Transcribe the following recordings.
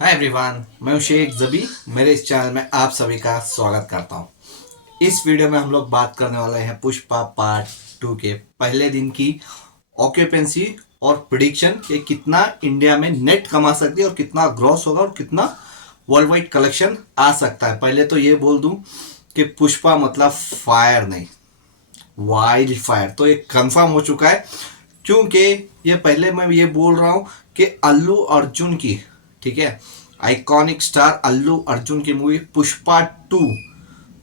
Hi everyone, मैं हूं शेख जबी। मेरे इस चैनल में आप सभी का स्वागत करता हूं। इस वीडियो में हम लोग बात करने वाले हैं पुष्पा पार्ट 2 के पहले दिन की ऑक्यूपेंसी और प्रिडिक्शन कि कितना इंडिया में नेट कमा सकती है और कितना ग्रॉस होगा और कितना वर्ल्ड वाइड कलेक्शन आ सकता है। पहले तो ये बोल दूं कि पुष्पा मतलब फायर नहीं, वाइल्ड फायर तो ये कंफर्म हो चुका है। क्योंकि ये पहले मैं ये बोल रहा हूं कि अल्लू अर्जुन की, ठीक है, आइकॉनिक स्टार अल्लू अर्जुन की मूवी पुष्पा 2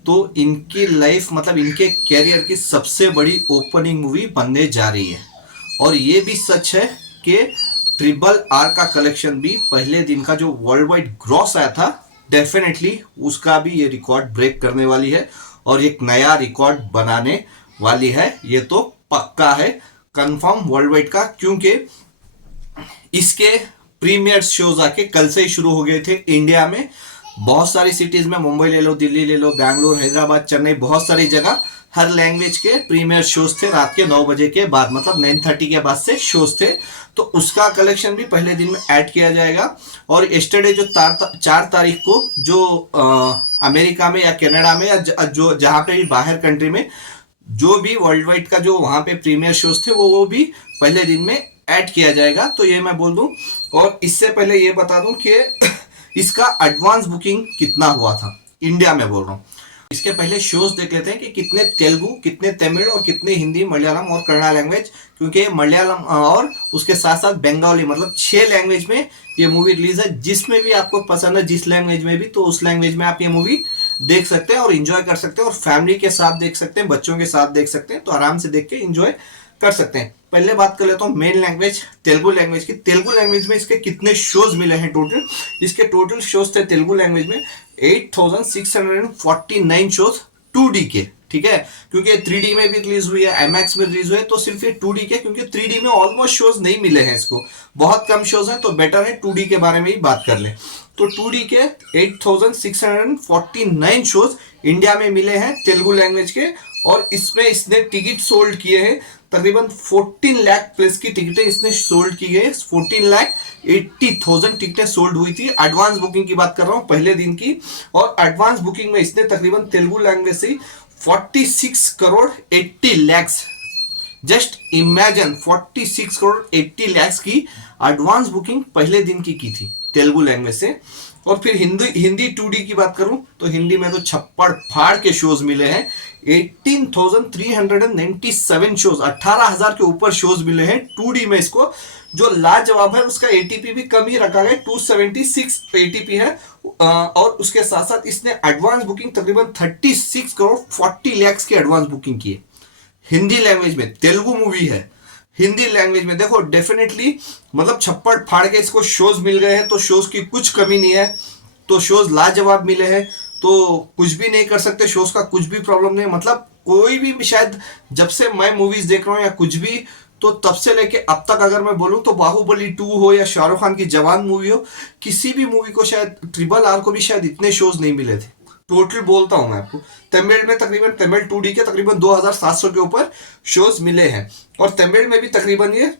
तो इनकी लाइफ मतलब इनके कैरियर की सबसे बड़ी ओपनिंग मूवी बनने जा रही है। और ये भी सच है कि ट्रिपल आर का कलेक्शन भी पहले दिन का जो वर्ल्ड वाइड ग्रॉस आया था, डेफिनेटली उसका भी ये रिकॉर्ड ब्रेक करने वाली है और एक नया रिकॉर्ड बनाने वाली है। ये तो पक्का है, कंफर्म वर्ल्ड वाइड का। क्योंकि इसके प्रीमियर शोज आके कल से ही शुरू हो गए थे इंडिया में। बहुत सारी सिटीज में, मुंबई ले लो, दिल्ली ले लो, बैंगलोर, हैदराबाद, चेन्नई, बहुत सारी जगह हर लैंग्वेज के प्रीमियर शोज थे रात के 9 बजे के बाद, मतलब 9:30 के बाद से शोज थे। तो उसका कलेक्शन भी पहले दिन में ऐड किया जाएगा। और यस्टरडे जो 4 तारीख को जो अमेरिका में या कनाडा में या जो जहाँ पे भी बाहर कंट्री में जो भी वर्ल्ड वाइड का जो वहां पे प्रीमियर शोज थे वो भी पहले दिन में ऐड किया जाएगा। तो ये मैं बोल दूं। और इससे पहले ये बता दूं कि इसका एडवांस बुकिंग कितना हुआ था इंडिया में, बोल रहा हूँ। इसके पहले शोज देख लेते हैं कि कितने तेलुगु, कितने तमिल और कितने हिंदी, मलयालम और कन्नड़ा लैंग्वेज, क्योंकि मलयालम और उसके साथ साथ बंगाली, मतलब 6 लैंग्वेज में ये मूवी रिलीज है। जिसमें भी आपको पसंद है, जिस लैंग्वेज में भी, तो उस लैंग्वेज में आप ये मूवी देख सकते हैं और इंजॉय कर सकते हैं। और फैमिली के साथ देख सकते हैं, बच्चों के साथ देख सकते हैं, तो आराम से देख के इंजॉय कर सकते हैं। पहले बात कर लेता हूँ मेन लैंग्वेज तेलुगु लैंग्वेज की। तेलुगु लैंग्वेज में इसके कितने शोज मिले हैं टोटल। इसके टोटल शोज थे तेलुगु लैंग्वेज में 8649 शोज 2D के, ठीक है। क्योंकि 3D में भी रिलीज हुई है, IMAX में रिलीज हुई है, तो सिर्फ ये 2D के, क्योंकि 3D में ऑलमोस्ट शोज नहीं मिले हैं इसको, बहुत कम शोज हैं, तो बेटर है 2D के बारे में ही बात कर ले। तो 2D के 8649 शोज इंडिया में मिले हैं तेलुगु लैंग्वेज के। और इसमें इसने टिकट सोल्ड किए हैं, तकरीबन 14 लाख प्लस की टिकटें इसने सोल्ड की गई। 14,80,000 टिकटें सोल्ड हुई थी। एडवांस बुकिंग की बात कर रहा हूं पहले दिन की। और एडवांस बुकिंग में इसने तकरीबन तेलुगु लैंग्वेज से 46 करोड़ 80 लैक्स, जस्ट इमेजिन 46 करोड़ 80 लैक्स की एडवांस बुकिंग पहले दिन की थी तेलुगु लैंग्वेज से। और फिर हिंदी 2D की बात करूं तो हिंदी में तो छप्पड़ फाड़ के शोज मिले हैं। 18,397 शोज, 18,000 के ऊपर शोज मिले हैं 2D में इसको। जो लाजवाब है, उसका एटीपी भी कम ही रखा गया, 276 एटीपी है। और उसके साथ साथ इसने एडवांस बुकिंग तकरीबन 36 करोड़ 40 लैक्स की एडवांस बुकिंग की है हिंदी लैंग्वेज में। तेलुगु मूवी है, हिंदी लैंग्वेज में देखो, डेफिनेटली मतलब छप्पड़ फाड़ के इसको शोज मिल गए हैं, तो शोज की कुछ कमी नहीं है। तो शोज लाजवाब मिले हैं, तो कुछ भी नहीं कर सकते, शोज का कुछ भी प्रॉब्लम नहीं। मतलब कोई भी शायद जब से मैं मूवीज देख रहा हूँ या कुछ भी, तो तब से लेके अब तक अगर मैं बोलूँ तो बाहुबली 2 हो या शाहरुख खान की जवान मूवी हो, किसी भी मूवी को शायद ट्रिपल आर को भी शायद इतने शोज नहीं मिले थे। टोटल बोलता हूं मैं आपको, तमिल में तकरीबन तमिल 2D के तकरीबन 2,700 के ऊपर शोज मिले हैं। और तमिल में भी तकरीबन ये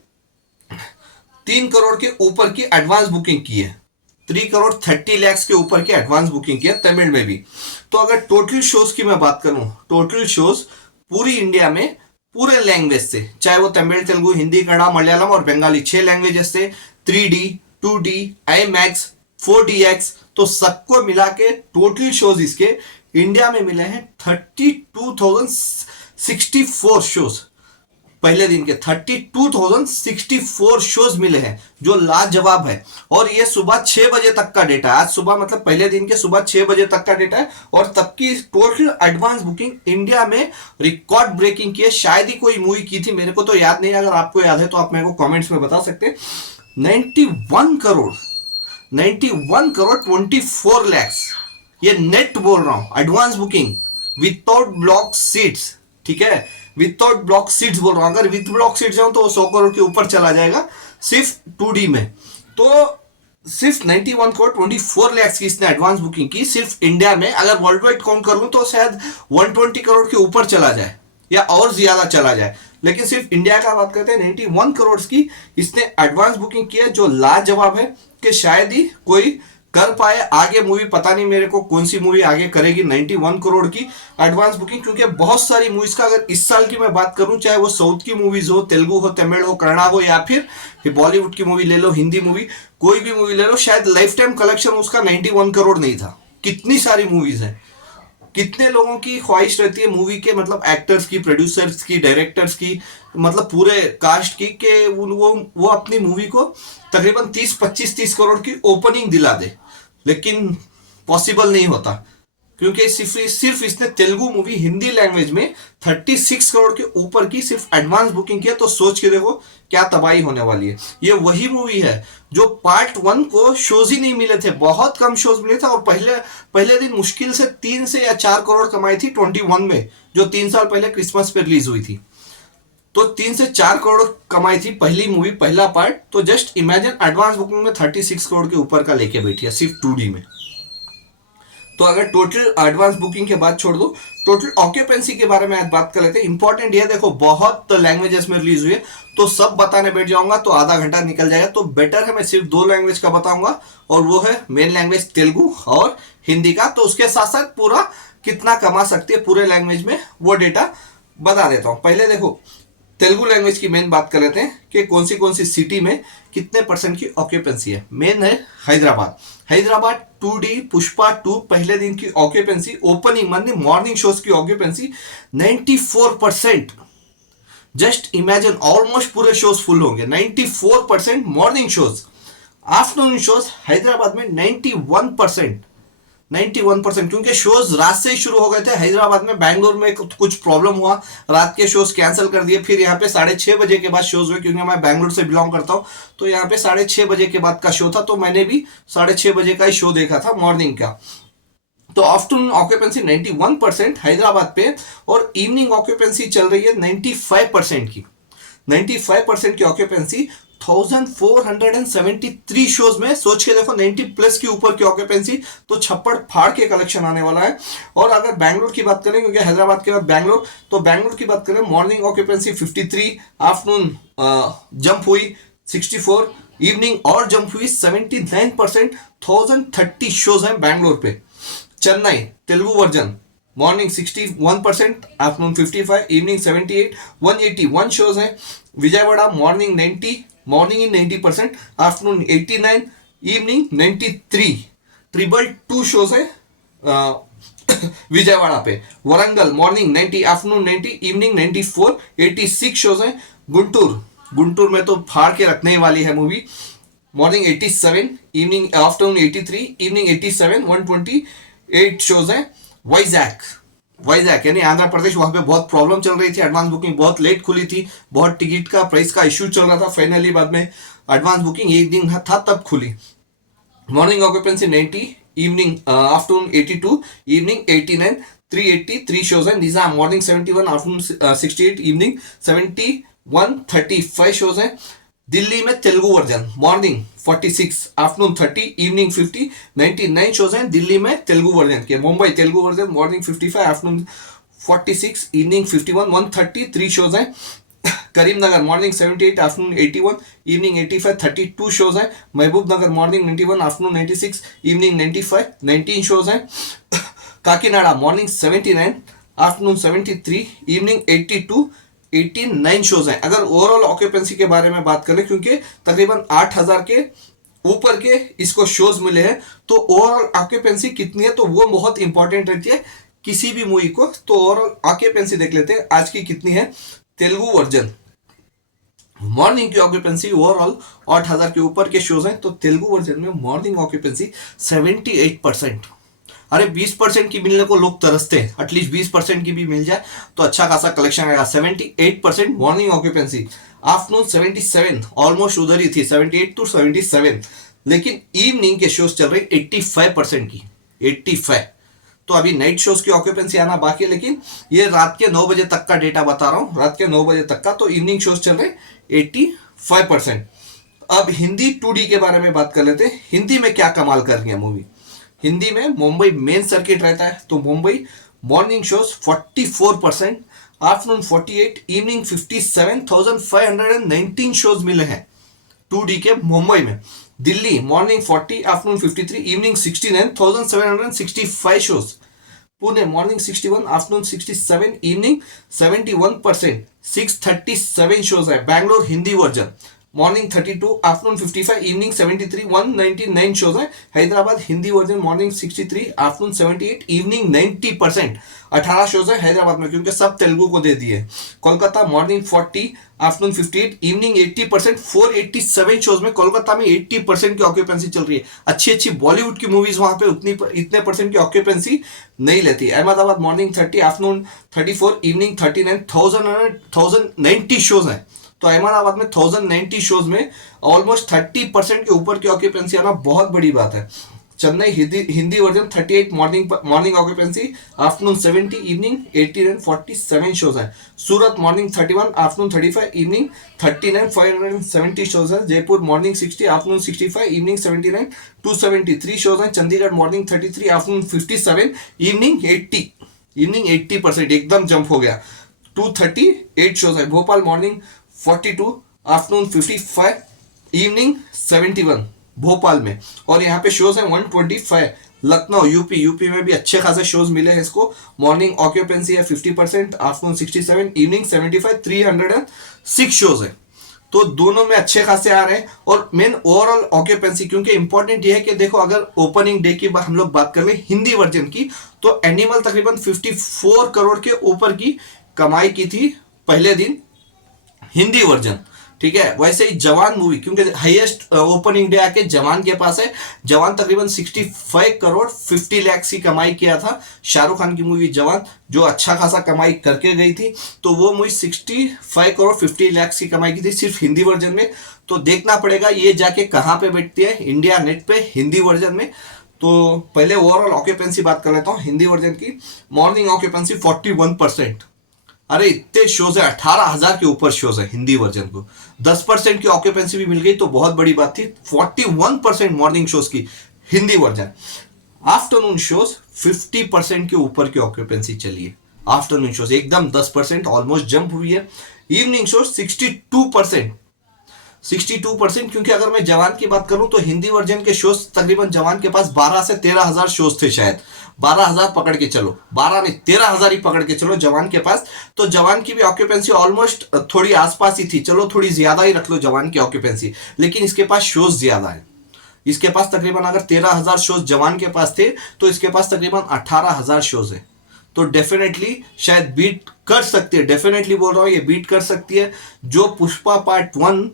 3 करोड़ के ऊपर की एडवांस बुकिंग की है। 3 करोड़ 30 लैक्स के ऊपर की एडवांस बुकिंग की है तमिल में भी। तो अगर टोटल शोज की मैं बात करूं, टोटल शोज पूरी इंडिया में पूरे लैंग्वेज से, चाहे वो तमिल, तेलुगु, हिंदी, कन्नड़ा, मलयालम और बंगाली, 6 लैंग्वेजेस से, 3D, 2D, IMAX, 4DX, तो सबको मिला के टोटल शोज इसके इंडिया में मिले हैं 32,064 शोज। पहले दिन के 32,064 शोज मिले हैं, जो लाजवाब है। और ये सुबह 6 बजे तक का डेटा है, आज सुबह मतलब पहले दिन के सुबह 6 बजे तक का डेटा है। और तब की टोटल एडवांस बुकिंग इंडिया में रिकॉर्ड ब्रेकिंग की है। शायद ही कोई मूवी की थी, मेरे को तो याद नहीं, अगर आपको याद है तो आप मेरे को कमेंट्स में बता सकते हैं। 91 करोड़ 24 लैक्स, ये नेट बोल रहा हूं, advance booking without block seats, ठीक है, विदाउट ब्लॉक सीट्स बोल रहा हूं। अगर विद ब्लॉक सीट्स जाऊं तो 100 करोड़ के ऊपर चला जाएगा सिर्फ 2D में। तो सिर्फ 91 करोड़ 24 लैक्स की इसने एडवांस बुकिंग की सिर्फ इंडिया में। अगर वर्ल्ड वाइड काउंट कर लूं तो शायद 120 करोड़ के ऊपर चला जाए या और ज्यादा चला जाए। लेकिन सिर्फ इंडिया का बात करते हैं, 91 करोड़ की इसने एडवांस बुकिंग की है, जो लाजवाब है कि शायद ही कोई कर पाए। आगे मूवी पता नहीं मेरे को कौन सी मूवी आगे करेगी 91 करोड़ की एडवांस बुकिंग, क्योंकि बहुत सारी मूवीज का अगर इस साल की मैं बात करूं, चाहे वो साउथ की मूवीज हो, तेलुगु हो, तमिल हो, कन्नड़ा हो, या फिर बॉलीवुड की मूवी ले लो, हिंदी मूवी, कोई भी मूवी ले लो, शायद लाइफ टाइम कलेक्शन उसका 91 करोड़ नहीं था। कितनी सारी मूवीज है, कितने लोगों की ख्वाहिश रहती है मूवी के, मतलब एक्टर्स की, प्रोड्यूसर्स की, डायरेक्टर्स की, मतलब पूरे कास्ट की, कि वो अपनी मूवी को तकरीबन 30 25 30 करोड़ की ओपनिंग दिला दे, लेकिन पॉसिबल नहीं होता, क्योंकि सिर्फ इसने तेलुगु मूवी हिंदी लैंग्वेज में 36 करोड़ के ऊपर की सिर्फ एडवांस बुकिंग की है। तो सोच के देखो क्या तबाही होने वाली है। ये वही मूवी है जो पार्ट 1 को शोज ही नहीं मिले थे, बहुत कम शोज मिले थे, और पहले पहले दिन मुश्किल से 3 से या 4 करोड़ कमाई थी 21 में, जो 3 साल पहले क्रिसमस पे रिलीज हुई थी। तो 3 से 4 करोड़ कमाई थी पहली मूवी, पहला पार्ट। तो जस्ट इमेजिन एडवांस बुकिंग में 36 करोड़ के ऊपर का लेके बैठी है सिर्फ 2D में। तो अगर टोटल एडवांस बुकिंग के बाद छोड़ दो, टोटल ऑक्यूपेंसी के बारे में आज बात कर लेते हैं। इंपॉर्टेंट ये देखो, बहुत लैंग्वेजेस में रिलीज हुई है, तो सब बताने बैठ जाऊंगा तो आधा घंटा निकल जाएगा। तो बेटर है मैं सिर्फ 2 लैंग्वेज का बताऊंगा, और वो है मेन लैंग्वेज तेलुगु और हिंदी का। तो उसके साथ साथ पूरा कितना कमा सकती है पूरे लैंग्वेज में वो डेटा बता देता हूं। पहले देखो तेलुगु लैंग्वेज की मेन बात कर लेते हैं कि कौन सी सिटी में कितने परसेंट की ऑक्यूपेंसी है। मेन है हैदराबाद। हैदराबाद 2D पुष्पा 2 पहले दिन की ऑक्यूपेंसी, ओपनिंग मतलब मॉर्निंग शोज की ऑक्यूपेंसी 94%। जस्ट इमेजिन, ऑलमोस्ट पूरे शोज फुल होंगे। 94% morning shows. Afternoon shows Hyderabad में 91%। 91%, क्योंकि शोज रात से ही शुरू हो गए थे हैदराबाद में। बैंगलोर में कुछ प्रॉब्लम हुआ, रात के शोज कैंसिल कर दिए। फिर यहाँ पे 6:30 बजे के बाद शोज हुए, क्योंकि मैं बैंगलोर से बिलोंग करता हूँ, तो यहाँ पे 6:30 बजे के बाद का शो था। तो मैंने भी 6:30 बजे का ही शो देखा था मॉर्निंग का। तो आफ्टरनून ऑक्यूपेंसी 91% हैदराबाद पे, और इवनिंग ऑक्यूपेंसी चल रही है 95% की। 95% की ऑक्यूपेंसी 1473 शोज में। सोच के देखो 90 प्लस के ऊपर की ऑक्यूपेंसी, तो छप्पड़ फाड़ के कलेक्शन आने वाला है। और अगर बैंगलोर की बात करें, क्योंकि हैदराबाद के बाद बैंगलोर, तो बैंगलोर की बात करें, मॉर्निंग ऑक्यूपेंसी 53, आफ्टरनून जंप हुई 64, इवनिंग और जंप हुई 79%। 1030 शोज हैं बैंगलोर पे। Chennai Telugu version morning 61%, afternoon 55, evening 78, 181 shows हैं। विजयवाड़ा मॉर्निंग 90, मॉर्निंग इन 90%, आफ्टरनून 89, इवनिंग 93, 222 शोज है विजयवाड़ा पे। Warangal morning 90, afternoon 90, evening 94, 86 shows है। गुंटूर में तो फाड़ के रखने ही वाली है movie. Morning 87, evening afternoon 83, evening 87, 128 shows है। वाइजैक यानी आंध्र प्रदेश, वहां पे बहुत प्रॉब्लम चल रही थी, एडवांस बुकिंग बहुत लेट खुली थी, बहुत टिकट का प्राइस का इश्यू चल रहा था। फाइनली बाद में एडवांस बुकिंग एक दिन था तब खुली। Morning occupancy 90, evening afternoon 82, evening 89, 383 shows है। Nizam morning 71, afternoon 68, evening 71, 35 shows है। दिल्ली में Telugu version morning 46, afternoon 30, evening 50, 99 shows हैं दिल्ली में तेलुगु वर्जन के। Mumbai Telugu version morning 55, afternoon 46, evening 51, 133 shows हैं। Karimnagar morning 78, afternoon 81, evening 85, 32 shows हैं। Mahbubnagar morning 91, afternoon 96, evening 95, 19 shows हैं। Kakinada morning 79, afternoon 73, evening 82, 89 shows हैं। अगर ओवरऑल ऑक्यूपेंसी के बारे में बात करें, क्योंकि तकरीबन 8000 के ऊपर के इसको शोज मिले हैं, तो ओवरऑल ऑक्यूपेंसी कितनी है तो वो बहुत इंपॉर्टेंट रहती है किसी भी मूवी को। तो ओवरऑल ऑक्यूपेंसी देख लेते हैं आज की कितनी है। तेलुगु वर्जन मॉर्निंग की ऑक्यूपेंसी ओवरऑल 8000 के ऊपर के शोज हैं, तो तेलुगु वर्जन में मॉर्निंग ऑक्यूपेंसी 78%। अरे 20% की मिलने को लोग तरसते हैं, एटलीस्ट 20% की भी मिल जाए तो अच्छा खासा कलेक्शन आएगा। 78% मॉर्निंग ऑक्यूपेंसी, आफ्टरनून 77, ऑलमोस्ट उधर ही थी 78 to 77। लेकिन इवनिंग के शोज चल रहे 85% की, 85। तो अभी नाइट शोज की ऑक्यूपेंसी आना बाकी है, लेकिन ये रात के 9 बजे तक का डेटा बता रहा हूँ, रात के 9 बजे तक का। तो इवनिंग शोज चल रहे 85%। अब हिंदी 2D के बारे में बात कर लेते हैं। हिंदी में क्या कमाल कर रही है मूवी। हिंदी में मुंबई मेन सर्किट रहता है, तो Mumbai morning shows 44%, afternoon 48, evening 57, 1519 shows मिले हैं 2D के मुंबई में। Delhi morning 40, afternoon 53, evening 69, 1765 shows. Pune morning 61, afternoon 67, evening 71%, 637 shows है. Bangalore Hindi version morning 32, afternoon 55, evening 73, 199 shows है. Hyderabad Hindi version morning 63, afternoon 78, evening 90%, 18 shows है हैदराबाद में, क्योंकि सब तेलुगु को दे दिए. Kolkata morning 40, afternoon 58, evening 80%, 487 shows में कोलकाता में 80% की ऑक्यूपेंसी चल रही है. अच्छी अच्छी बॉलीवुड की मूवीज वहां पे इतने परसेंट की ऑक्यूपेंसी नहीं लेती. Ahmedabad morning 30, afternoon 34, evening 39, 1090 shows है. तो अहमदाबाद में 1090 शोज में ऑलमोस्ट 30% के ऊपर की ऑक्यूपेंसी आना बहुत बड़ी बात है. Chennai Hindi version 38 morning occupancy, afternoon 70, evening 89, 47 shows है. सूरत मॉर्निंग 31, आफ्टरनून 35, इवनिंग 39, 570 शोज है. Jaipur morning 60, afternoon 65, evening 79, 273 shows है. चंडीगढ़ मॉर्निंग 33, आफ्टरनून 57, इवनिंग 80% एकदम जंप हो गया. 238 शोज है. Bhopal morning 42, afternoon 55, evening 71 Bhopal में, और यहाँ पे शोज है 125. लखनऊ यूपी में भी अच्छे खासे शोज मिले हैं इसको. मॉर्निंग ऑक्यूपेंसी है 50%, आफ्टरनून 67, इवनिंग 75, 306 शोज है. तो दोनों में अच्छे खासे आ रहे हैं. और मेन ओवरऑल ऑक्यूपेंसी, क्योंकि इंपॉर्टेंट ये है कि देखो, अगर ओपनिंग डे की हम लोग बात कर ले हिंदी वर्जन की, तो एनिमल तकरीबन 54 करोड़ के ऊपर की कमाई की थी पहले दिन हिंदी वर्जन. ठीक है, वैसे ही जवान मूवी, क्योंकि हाईएस्ट ओपनिंग डे आके जवान के पास है. जवान तकरीबन 65 करोड़ 50 लाख की कमाई किया था. शाहरुख खान की मूवी जवान जो अच्छा खासा कमाई करके गई थी, तो वो मूवी 65 करोड़ 50 लाख की कमाई की थी सिर्फ हिंदी वर्जन में. तो देखना पड़ेगा ये जाके कहाँ पे बैठती है, इंडिया नेट पे हिंदी वर्जन में. तो पहले ओवरऑल ऑक्यूपेंसी बात कर लेता हूँ हिंदी वर्जन की. Morning occupancy 41%. अरे इतने शोज है, 18,000 के ऊपर शोज है हिंदी वर्जन को. 10% की ऑक्यूपेंसी भी मिल गई तो बहुत बड़ी बात थी. 41% मॉर्निंग शोज की हिंदी वर्जन. आफ्टरनून शोज 50% के ऊपर की ऑक्यूपेंसी चली है. आफ्टरनून शोज एकदम 10% ऑलमोस्ट जंप हुई है. इवनिंग शोज 62%, क्योंकि अगर मैं जवान की बात करूं तो हिंदी वर्जन के शोज तकरीबन जवान के पास 12 से 13,000 शोज थे शायद. 12,000 पकड़ के चलो, 12 नहीं 13,000 ही पकड़ के चलो जवान के पास. तो जवान की भी ऑक्यूपेंसी ऑलमोस्ट थोड़ी आसपास ही थी. चलो थोड़ी ज्यादा ही रख लो जवान की ऑक्यूपेंसी, लेकिन इसके पास शोज ज्यादा है. इसके पास तकरीबन अगर 13,000 शोज जवान के पास थे, तो इसके पास तकरीबन 18,000 शोज है. तो डेफिनेटली शायद बीट कर सकती है. डेफिनेटली बोल रहा हूं, ये बीट कर सकती है. जो पुष्पा पार्ट 1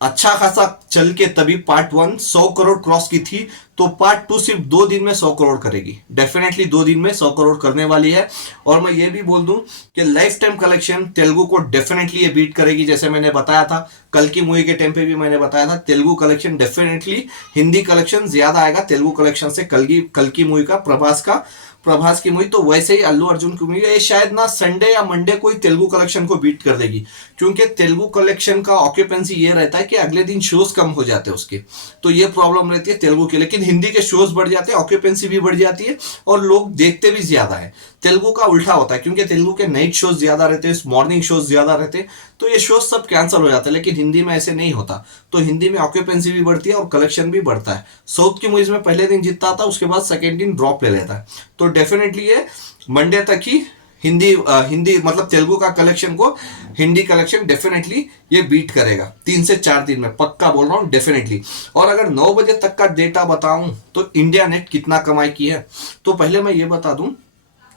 अच्छा खासा चल के तभी पार्ट 1 100 करोड़ क्रॉस की थी, तो पार्ट 2 सिर्फ 2 दिन में 100 करोड़ करेगी. डेफिनेटली 2 दिन में 100 करोड़ करने वाली है. और मैं ये भी बोल दूं कि लाइफ टाइम कलेक्शन तेलुगु को डेफिनेटली ये बीट करेगी. जैसे मैंने बताया था कल की मूवी के टाइम पे भी मैंने बताया था, Telugu collection definitely Hindi collection ज्यादा आएगा तेलुगु कलेक्शन से. कल की मूवी का प्रभास की मूवी, तो वैसे ही अल्लू अर्जुन की मूवी ये शायद ना संडे या मंडे को ही तेलुगु कलेक्शन को बीट कर देगी. क्योंकि तेलुगु कलेक्शन का ऑक्यूपेंसी ये रहता है कि अगले दिन शोज कम हो जाते हैं उसके, तो ये प्रॉब्लम रहती है तेलुगु के. लेकिन हिंदी के शोज बढ़ जाते हैं, ऑक्यूपेंसी भी बढ़ जाती है, और लोग देखते भी ज्यादा है. तेलुगु का उल्टा होता है, क्योंकि तेलुगु के नाइट शोज ज्यादा रहते हैं, मॉर्निंग शोज ज्यादा रहते हैं, तो ये शोज सब कैंसिल हो जाते हैं. लेकिन हिंदी में ऐसे नहीं होता. तो हिंदी में ऑक्यूपेंसी भी बढ़ती है और कलेक्शन भी बढ़ता है. साउथ की मूवीज में पहले दिन जीतता था, उसके बाद सेकेंड दिन ड्रॉप ले लेता है. तो डेफिनेटली ये मंडे तक ही हिंदी मतलब तेलुगु का कलेक्शन को हिंदी कलेक्शन डेफिनेटली ये बीट करेगा 3 से 4 दिन में, पक्का बोल रहा हूँ डेफिनेटली. और अगर 9 बजे तक का डेटा बताऊं तो इंडिया नेट कितना कमाई की है, तो पहले मैं ये बता दूं.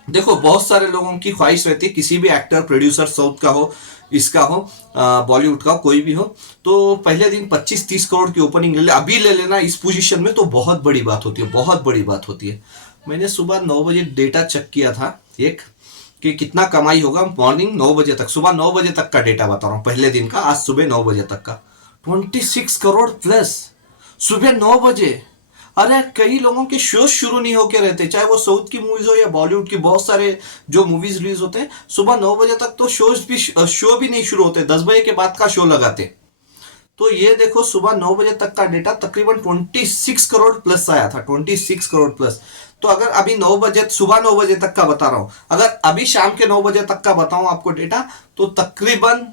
देखो, बहुत सारे लोगों की ख्वाहिश रहती है, किसी भी एक्टर प्रोड्यूसर साउथ का हो, इसका हो, बॉलीवुड का कोई भी हो, तो पहले दिन 25-30 करोड़ की ओपनिंग ले ले, अभी ले लेना इस पोजीशन में, तो बहुत बड़ी बात होती है, बहुत बड़ी बात होती है. मैंने सुबह 9 बजे डेटा चेक किया था एक, कि कितना कमाई होगा मॉर्निंग 9 बजे तक. सुबह 9 बजे तक का डेटा बता रहा हूँ, पहले दिन का, आज सुबह 9 बजे तक का 26 करोड़ प्लस सुबह 9 बजे. अरे कई लोगों के शो शुरू नहीं होके रहते, चाहे वो साउथ की मूवीज हो या बॉलीवुड की. बहुत सारे जो मूवीज रिलीज होते हैं सुबह 9 बजे तक, तो शो भी नहीं शुरू होते, 10 बजे के बाद का शो लगाते. तो ये देखो, सुबह 9 बजे तक का डेटा तकरीबन 26 करोड़ प्लस आया था, 26 करोड़ प्लस. तो अगर अभी 9 बजे, सुबह 9 बजे तक का बता रहा हूं, अगर अभी शाम के 9 बजे तक का बताऊं आपको डेटा, तो तकरीबन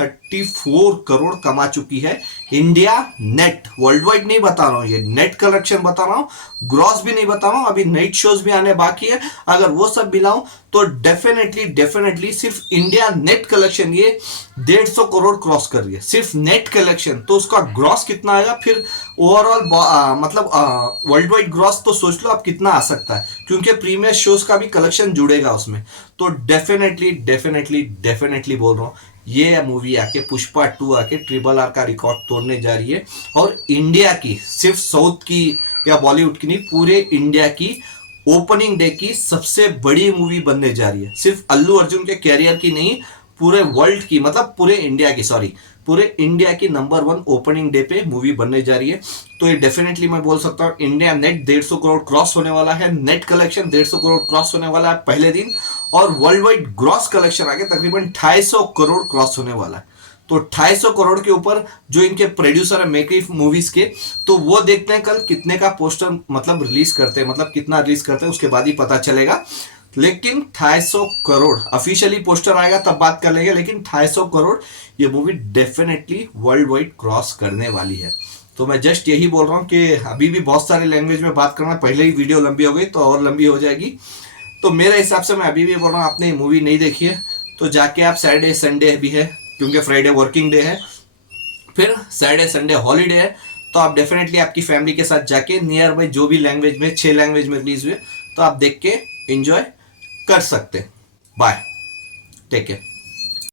134 करोड़ कमा चुकी है इंडिया नेट, वर्ल्ड वाइड नहीं बता रहा हूं, ये नेट कलेक्शन बता रहा हूं, ग्रॉस भी नहीं बता रहा हूं, अभी नाइट शोज भी आने बाकी है, अगर वो सब मिलाऊं तो डेफिनेटली सिर्फ इंडिया नेट कलेक्शन ये 150 करोड़ क्रॉस कर रही है, सिर्फ नेट कलेक्शन। तो उसका ग्रॉस कितना आएगा फिर ओवरऑल, मतलब वर्ल्ड वाइड ग्रॉस तो सोच लो आप कितना आ सकता है, क्योंकि प्रीमियर शोज का भी कलेक्शन जुड़ेगा उसमें। तो डेफिनेटली बोल रहा हूँ, ये मूवी आके पुष्पा 2 आके RRR का रिकॉर्ड तोड़ने जा रही है, और इंडिया की, सिर्फ साउथ की या बॉलीवुड की नहीं, पूरे इंडिया की ओपनिंग डे की सबसे बड़ी मूवी बनने जा रही है। सिर्फ अल्लू अर्जुन के कैरियर की नहीं, पूरे वर्ल्ड की, मतलब पूरे इंडिया की, सॉरी पूरे इंडिया की नंबर 1 ओपनिंग डे पे मूवी बनने जा रही है। तो ये डेफिनेटली मैं बोल सकता हूँ इंडिया नेट 150 करोड़ क्रॉस होने वाला है, नेट कलेक्शन 150 करोड़ क्रॉस होने वाला है पहले दिन, और वर्ल्ड वाइड ग्रॉस कलेक्शन आगे तकरीबन 250 करोड़ क्रॉस होने वाला है। तो 250 करोड़ के ऊपर जो इनके प्रोड्यूसर है मेकरी मूवीज के, तो वो देखते हैं कल कितने का पोस्टर मतलब रिलीज करते हैं, मतलब कितना रिलीज करते हैं उसके बाद ही पता चलेगा। लेकिन 250 करोड़ ऑफिशियली पोस्टर आएगा तब बात कर लेंगे, लेकिन 250 करोड़ ये movie definitely world wide cross करने वाली है। तो मैं जस्ट यही बोल रहा हूँ कि अभी भी बहुत सारे लैंग्वेज में बात करना, पहले ही वीडियो लंबी हो गई तो और लंबी हो जाएगी। तो मेरे हिसाब से मैं अभी भी बोल रहा हूँ, आपने मूवी नहीं देखी है तो जाके आप, सैटरडे संडे भी है क्योंकि फ्राइडे वर्किंग डे है, फिर सैटरडे संडे हॉलीडे है, तो आप डेफिनेटली आपकी फैमिली के साथ जाके नियर बाई जो भी लैंग्वेज में 6 लैंग्वेज में रिलीज हुए तो आप देख के एंजॉय कर सकते हैं। Bye, take care.